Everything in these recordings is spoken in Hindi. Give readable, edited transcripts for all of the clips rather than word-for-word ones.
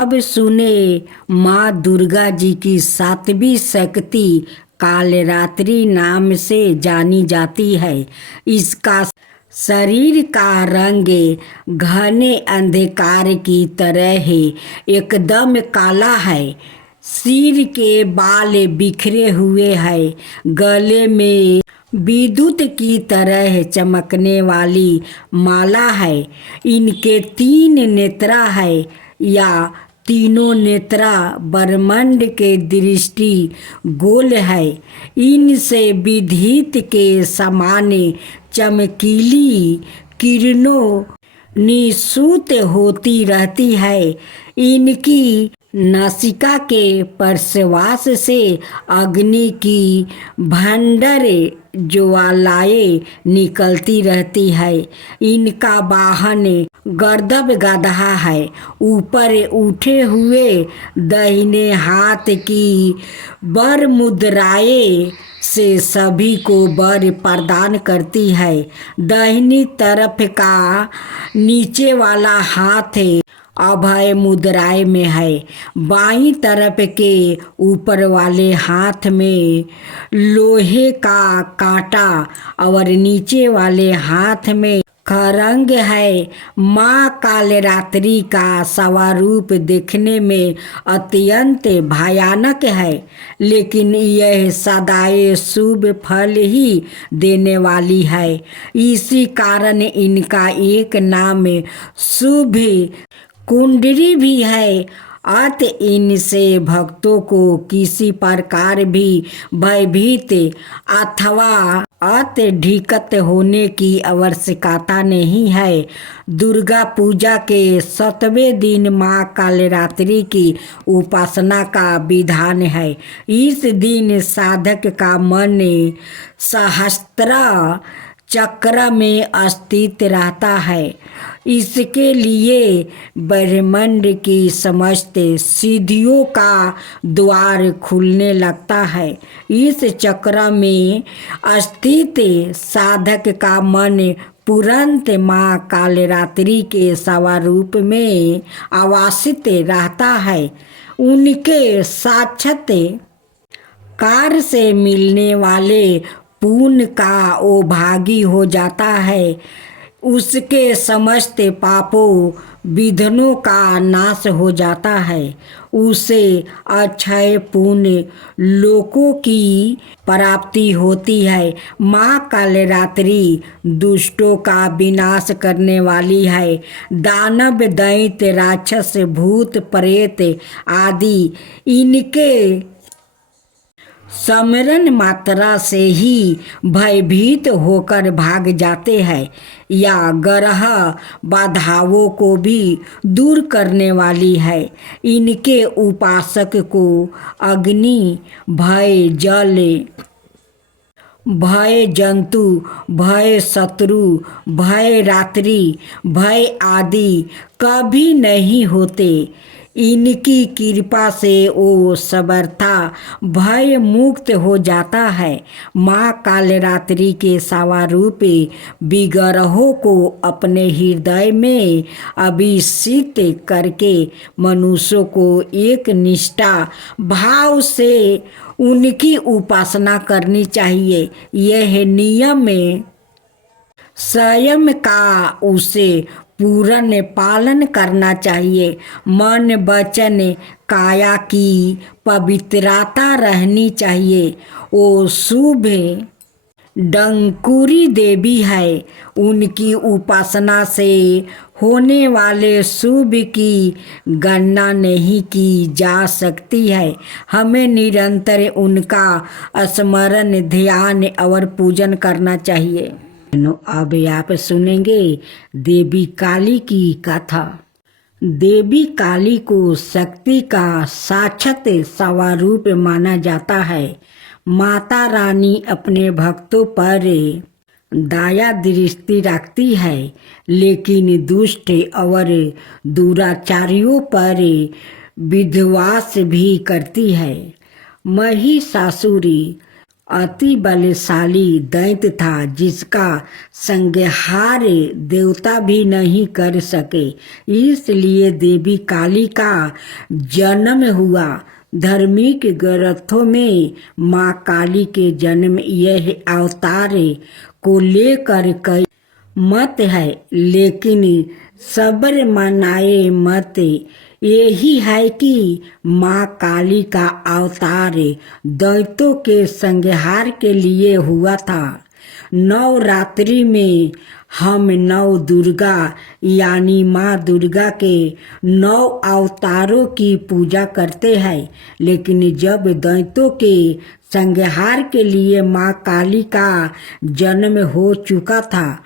अब सुने माँ दुर्गा जी की सातवीं शक्ति कालरात्रि नाम से जानी जाती है। इसका शरीर का रंग घने अंधकार की तरह है, एकदम काला है। सिर के बाल बिखरे हुए हैं, गले में विद्युत की तरह चमकने वाली माला है। इनके 3 नेत्रा है या तीनों नेत्रा ब्रह्मांड के दृष्टि गोल है। इनसे विद्युत के समान चमकीली किरणों निःसृत होती रहती है। इनकी नासिका के प्रश्वास से अग्नि की भंडार ज्वालाएं निकलती रहती है। इनका वाहन गर्दभ गधा है। ऊपर उठे हुए दाहिने हाथ की वर मुद्राएं से सभी को वर प्रदान करती है। दाहिनी तरफ का नीचे वाला हाथ अभय मुद्राएं में है। बाईं तरफ के ऊपर वाले हाथ में लोहे का कांटा और नीचे वाले हाथ में खरंग है। माँ कालरात्रि का स्वरूप देखने में अत्यंत भयानक है, लेकिन यह सदाए शुभ फल ही देने वाली है। इसी कारण इनका एक नाम शुभ कुंडली भी है। अत इनसे भक्तों को किसी प्रकार भी भयभीत अथवा अत्यधिक होने की आवश्यकता नहीं है। दुर्गा पूजा के 7वें दिन माँ कालरात्रि की उपासना का विधान है। इस दिन साधक का मन सहस्त्र चक्र में स्थित रहता है। इसके लिए ब्रह्मांड की समस्त सिद्धियों का द्वार खुलने लगता है। इस चक्र में स्थित साधक का मन तुरंत माँ कालरात्रि के स्वरूप में आवासित रहता है। उनके साक्षात कार से मिलने वाले पुण्य का वो भागी हो जाता है। उसके समस्त पापों विघ्नों का नाश हो जाता है। उसे अक्षय पुण्य लोकों की प्राप्ति होती है। माँ कालरात्रि दुष्टों का विनाश करने वाली है। दानव दैत्य राक्षस भूत प्रेत आदि इनके स्मरण मात्रा से ही भयभीत होकर भाग जाते हैं, या ग्रह बाधाओं को भी दूर करने वाली है। इनके उपासक को अग्नि, भय, जल, भय जंतु, भय शत्रु, भय रात्रि, भय आदि कभी नहीं होते। इनकी कृपा से वो सर्वथा भय मुक्त हो जाता है। माँ कालरात्रि के स्वरूप विग्रहों को अपने हृदय में अभिषिक्त करके मनुष्यों को एक निष्ठा भाव से उनकी उपासना करनी चाहिए। यह नियम स्वयं का उसे पूर्ण पालन करना चाहिए। मन वचन काया की पवित्रता रहनी चाहिए। वो शुभ डंकुरी देवी है। उनकी उपासना से होने वाले शुभ की गणना नहीं की जा सकती है। हमें निरंतर उनका स्मरण, ध्यान और पूजन करना चाहिए। अब आप सुनेंगे देवी काली की कथा। देवी काली को शक्ति का साक्षात स्वरूप माना जाता है। माता रानी अपने भक्तों पर दया दृष्टि रखती है, लेकिन दुष्ट और दुराचारियों पर विध्वंस भी करती है। महिषासुर अति बलशाली दैत्य था, जिसका संहार देवता भी नहीं कर सके। इसलिए देवी काली का जन्म हुआ। धार्मिक ग्रंथों में माँ काली के जन्म यह अवतार को लेकर कई मत है, लेकिन सब्र मनाए मत यही है कि माँ काली का अवतार दैत्यों के संहार के लिए हुआ था। नवरात्रि में हम नव दुर्गा यानी माँ दुर्गा के 9 अवतारों की पूजा करते हैं, लेकिन जब दैत्यों के संहार के लिए माँ काली का जन्म हो चुका था,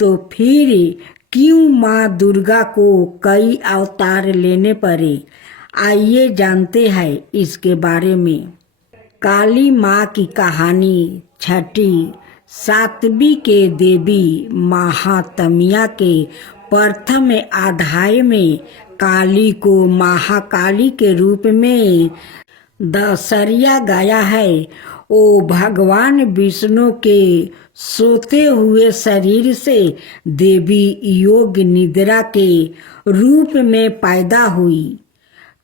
तो फिर क्यों माँ दुर्गा को कई अवतार लेने पड़े? आइए जानते हैं इसके बारे में। काली माँ की कहानी छठी सातवीं के देवी महात्म्य के प्रथम अध्याय में काली को महाकाली के रूप में दर्शाया गया है। ओ भगवान विष्णु के सोते हुए शरीर से देवी योग निद्रा के रूप में पैदा हुई,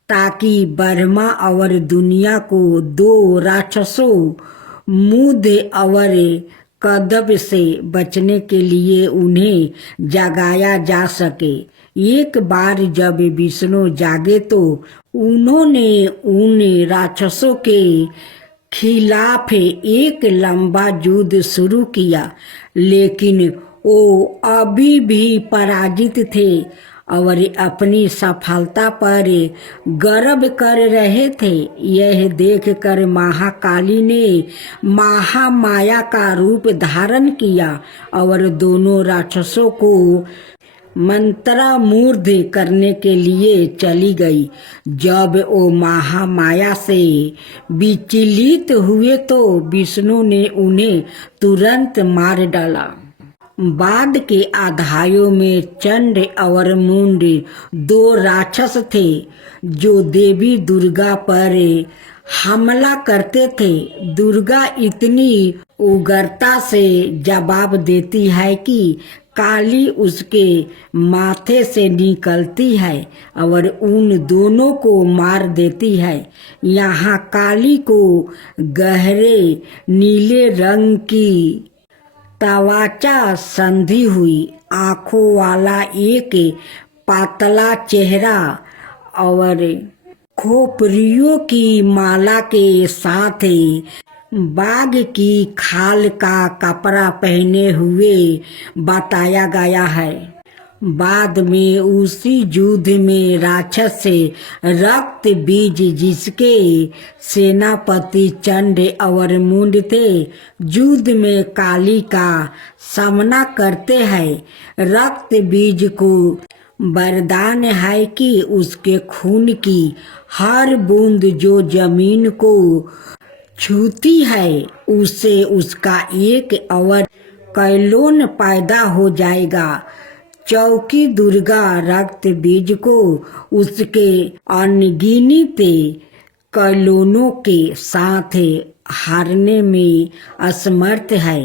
ताकि ब्रह्मा और दुनिया को 2 राक्षसों मुद और कदब से बचने के लिए उन्हें जगाया जा सके। एक बार जब विष्णु जागे तो उन्होंने उन राक्षसों के खिलाफ एक लंबा युद्ध शुरू किया, लेकिन वो अभी भी पराजित थे और अपनी सफलता पर गर्व कर रहे थे। यह देखकर महाकाली ने महामाया का रूप धारण किया और दोनों राक्षसों को मंत्रमुग्ध करने के लिए चली गई। जब वो महामाया से विचलित हुए तो विष्णु ने उन्हें तुरंत मार डाला। बाद के अध्यायों में चंड और मुंड 2 राक्षस थे जो देवी दुर्गा पर हमला करते थे। दुर्गा इतनी उग्रता से जवाब देती है कि काली उसके माथे से निकलती है और उन दोनों को मार देती है। यहाँ काली को गहरे नीले रंग की त्वचा संधि हुई, आंखों वाला एक पातला चेहरा और खोपड़ियों की माला के साथ बाघ की खाल का कपड़ा पहने हुए बताया गया है। बाद में उसी युद्ध में राक्षस से रक्त बीज, जिसके सेनापति चंड और मुंड थे, युद्ध में काली का सामना करते हैं। रक्त बीज को वरदान है कि उसके खून की हर बूंद जो जमीन को छूती है, उससे उसका एक और कैलोन पैदा हो जाएगा। चौकी दुर्गा रक्त बीज को उसके अनगिनत कैलोनों के साथ हारने में असमर्थ है।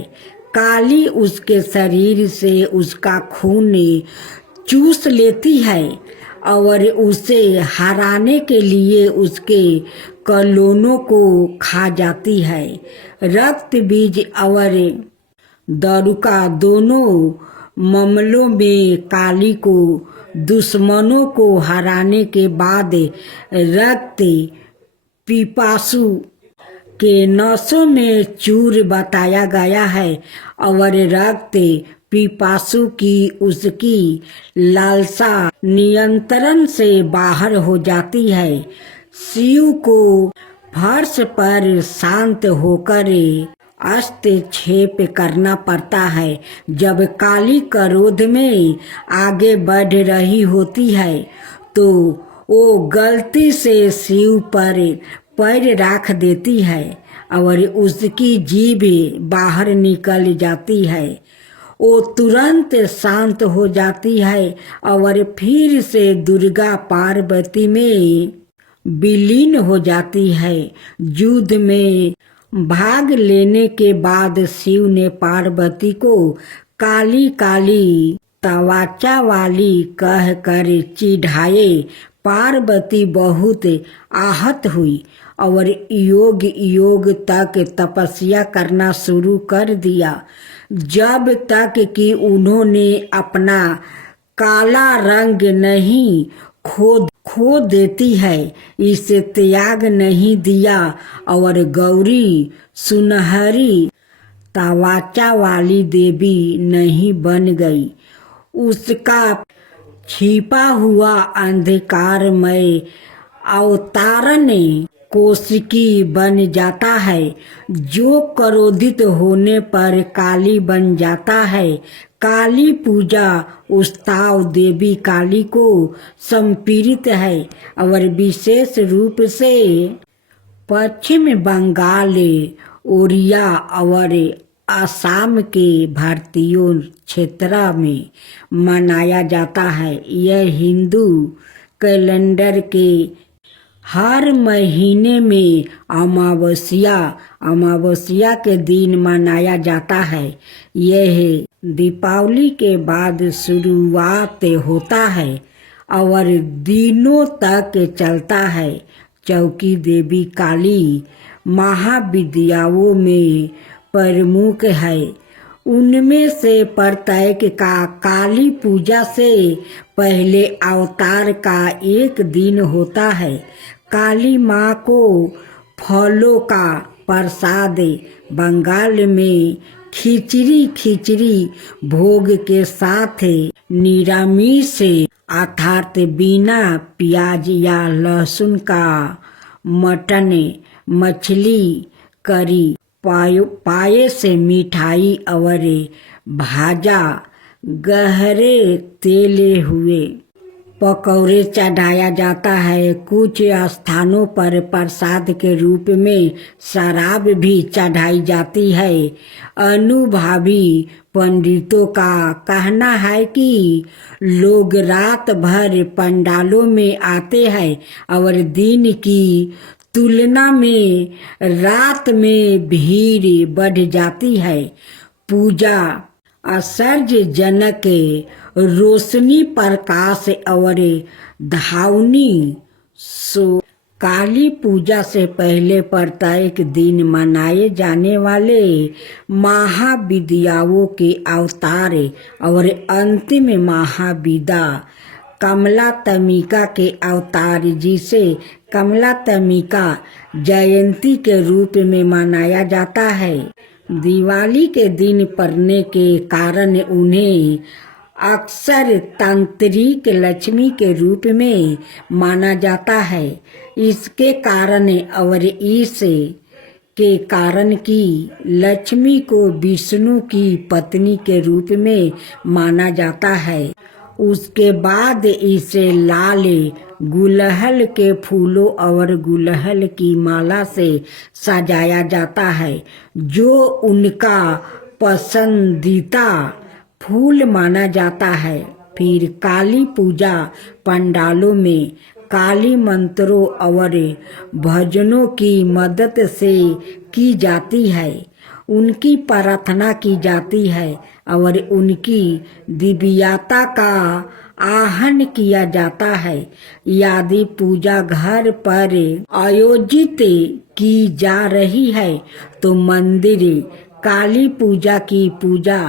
काली उसके शरीर से उसका खून चूस लेती है और उसे हराने के लिए उसके कैलोनों को खा जाती है। रक्त बीज और दारुका दोनों मामलों में काली को दुश्मनों को हराने के बाद रक्त पिपासु के नसों में चूर बताया गया है और रक्त पिपासु की उसकी लालसा नियंत्रण से बाहर हो जाती है। शिव को फर्श पर शांत होकर हस्तक्षेप करना पड़ता है। जब काली क्रोध में आगे बढ़ रही होती है तो वो गलती से शिव पर पैर रख देती है और उसकी जीभ बाहर निकल जाती है। वो तुरंत शांत हो जाती है और फिर से दुर्गा पार्वती में विलीन हो जाती है। युद्ध में भाग लेने के बाद शिव ने पार्वती को काली काली तवाचा वाली कह कर चिढ़ाए। पार्वती बहुत आहत हुई और योग योग तक तपस्या करना शुरू कर दिया, जब तक कि उन्होंने अपना काला रंग नहीं खो देती है, इसे त्याग नहीं दिया और गौरी सुनहरी तवाचा वाली देवी नहीं बन गई। उसका छिपा हुआ अंधकारमय अवतारण कौशिकी बन जाता है, जो क्रोधित होने पर काली बन जाता है। काली पूजा उस्ताव देवी काली को समर्पित है और विशेष रूप से पश्चिम बंगाल, ओडिया और असम के भारतीयों क्षेत्र में मनाया जाता है। यह हिंदू कैलेंडर के हर महीने में अमावस्या के दिन मनाया जाता है। यह दीपावली के बाद शुरुआत होता है और दिनों तक चलता है। चौकी देवी काली महाविद्याओं में प्रमुख है। उनमें से प्रत्येक का काली पूजा से पहले अवतार का एक दिन होता है। काली माँ को फलों का प्रसाद बंगाल में खिचड़ी भोग के साथ निरामिष अर्थात बिना प्याज या लहसुन का मटन, मछली, करी, पायस, मिठाई और भाजा गहरे तेले हुए पकौड़े चढ़ाया जाता है। कुछ स्थानों पर प्रसाद के रूप में शराब भी चढ़ाई जाती है। अनुभवी पंडितों का कहना है कि लोग रात भर पंडालों में आते हैं और दिन की तुलना में रात में भीड़ बढ़ जाती है। पूजा आश्चर्यजनक रोशनी, प्रकाश और धावनी काली पूजा से पहले प्रत्येक दिन मनाए जाने वाले महाविद्याओं के अवतार और अंतिम महाविद्या कमलात्मिका के अवतार, जिसे कमलात्मिका जयंती के रूप में मनाया जाता है, दिवाली के दिन पड़ने के कारण उन्हें अक्सर तांत्रिक लक्ष्मी के रूप में माना जाता है। इसके कारण और इस के कारण कि लक्ष्मी को विष्णु की पत्नी के रूप में माना जाता है। उसके बाद इसे लाल गुलहल के फूलों और गुलहल की माला से सजाया जाता है, जो उनका पसंदीदा फूल माना जाता है। फिर काली पूजा पंडालों में काली मंत्रों और भजनों की मदद से की जाती है। उनकी प्रार्थना की जाती है और उनकी दिव्यता का आहन किया जाता है। यदि पूजा घर पर आयोजित की जा रही है तो मंदिर काली पूजा की पूजा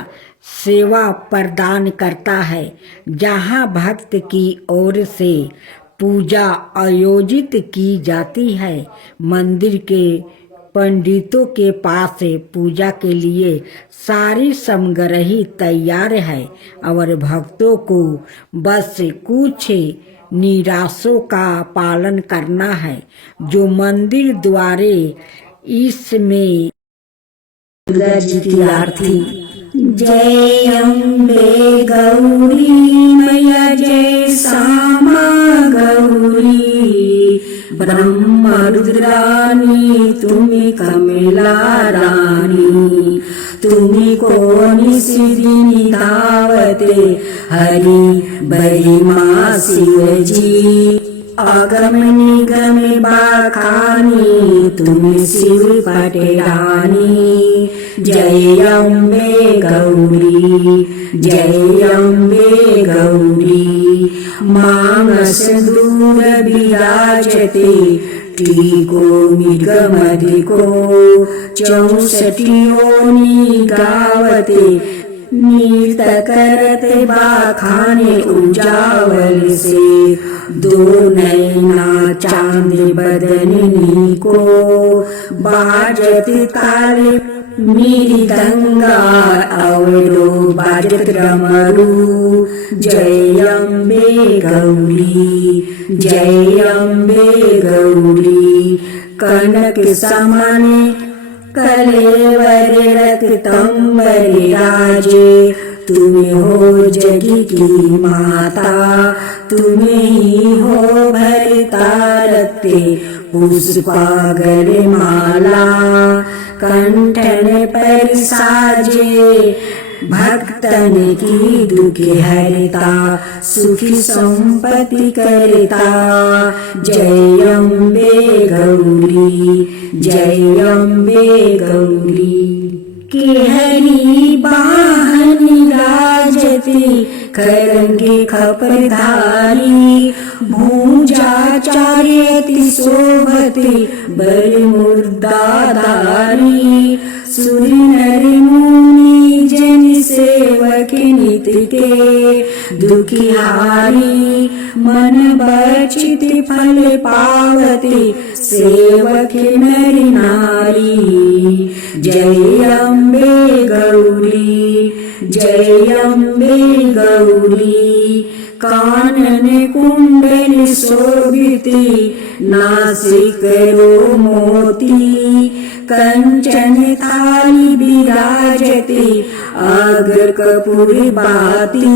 सेवा प्रदान करता है, जहां भक्त की ओर से पूजा आयोजित की जाती है। मंदिर के पंडितों के पास पूजा के लिए सारी सामग्री तैयार है और भक्तों को बस कुछ निराशों का पालन करना है, जो मंदिर द्वारे इसमें आरती। जय अम्बे गौरी मैया, जय श्यामा गौरी, ब्रह्म रुद्राणी तुम्हें कमला रानी, तुम्हें कौन सिद्धि दावते हरि बड़ी माँ शिव जी। अगम निगम बखानी तुम शिव पटरानी। जय अम्बे गौरी जय अम्बे गौरी। मानस दूर विराजते टीको मृगमदिको। 64 योनि गावते नृत करते बखाने उजावल से। 2 नैना चांद बदननी को बाजत ताले मृदंगा अवरो बाजत डमरू। जय अम्बे गौरी जय अम्बे गौरी। कनक समाने कलेवर रक्तंबर राजे। तुम हो जग की माता तुम ही हो भरता रखते पुष्पागर माला। कंठन पर साजे भक्तन की दुख हरता सुखी संपत्ति करता। जय अम्बे गौरी जय अम्बे गौरी। के हरि वाहन राजते खरंगे खपरधारी। भूजा चार्यति शोभते बर मुर्दाधारी। सुर नर मुनि जन सेवक नित के दुखिहारी। मन बचित फल पावते सेवक नर नारी। जय अम्बे गौरी जय अम्बे गौरी। कानन कुंडल शोभिते नासिक रो मोती। कंचन थाली विराजते अग्र कपूर बाती।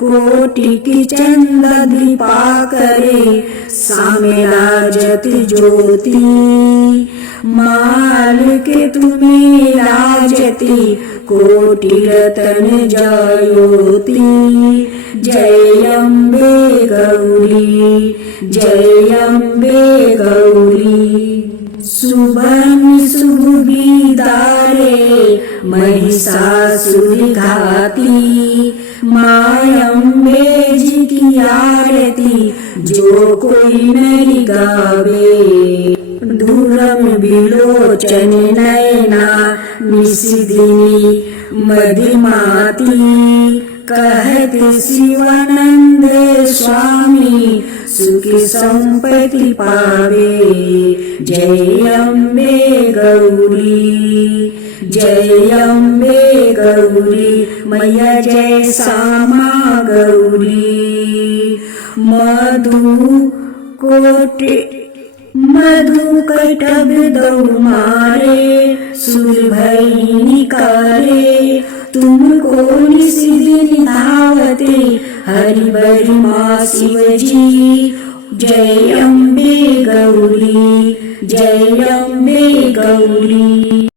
कोटि की चंद दीपाकरे सामे राजत ज्योति। माल के तुम्हें राजती कोटि रतन जयोति। जय अम्बे गौरी जय अम्बे गौरी। शुभम शुभ विदारे महिषासुर घाती। माँ अम्बे जी की आरती जो कोई नहीं गावे। धूरम विलोचन नयना निशिदिनी मदिमाती। कहत शिवानंद स्वामी सुखी संपत्ति पावे। जय अम्बे गौरी जय अम्बे गौरी। मैया जय श्यामा गौरी। मधु कटब दौ मारे सुर भई निकारे। तुमको निशिदिन धावते हरि बरि माँ शिवजी। जय अम्बे गौरी जय अम्बे गौरी।